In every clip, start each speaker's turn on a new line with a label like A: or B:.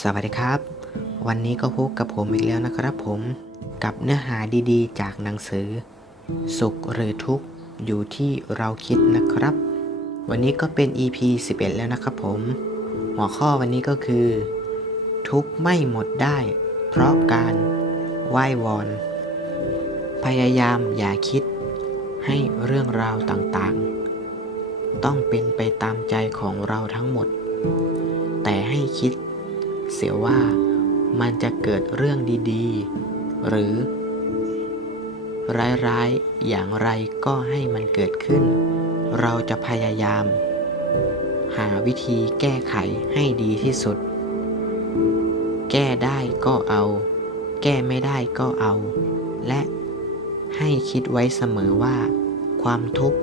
A: สวัสดีครับ วันนี้ก็พบกับผมอีกแล้วนะครับผมกับเนื้อหาดีๆ จากหนังสือ สุขหรือทุกข์อยู่ที่เราคิดนะครับ วันนี้ก็เป็น EP 11 แล้วนะครับผม หัวข้อวันนี้ก็คือ ทุกข์ไม่หมดได้ เพราะการไหว้วอน พยายามอย่าคิดให้เรื่องราวต่างๆ ต้องเป็นไปตามใจของเราทั้งหมด แต่ให้คิด เสียว่ามันจะเกิดเรื่องดีๆ หรือ ร้ายๆ อย่างไรก็ให้มันเกิดขึ้น เราจะพยายาม หาวิธีแก้ไขให้ดีที่สุด แก้ได้ก็เอา แก้ไม่ได้ก็เอา และให้คิดไว้เสมอว่า ความทุกข์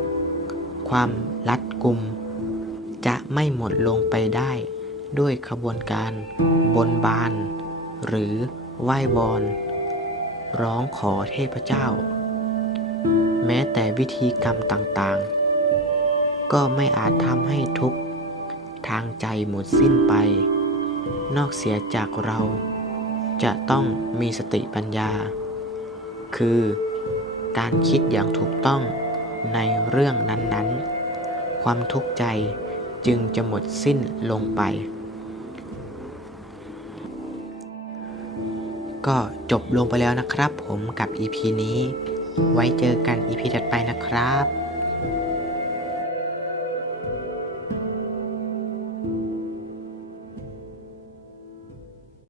A: ความรัดกุม จะไม่หมดลงไปได้ ด้วยขบวนการบนบาน หรือไหว้วอน ร้องขอเทพเจ้า แม้แต่วิธีกรรมต่างๆ ก็ไม่อาจทำให้ทุกทางใจหมดสิ้นไป นอกเสียจากเราจะต้องมีสติปัญญา คือการคิดอย่างถูกต้องในเรื่องนั้นๆ ความทุกข์ใจจึงจะหมดสิ้นลงไป ก็จบลงไปแล้วนะครับผมกับ EP นี้ ไว้เจอกัน EP ถัดไปนะครับ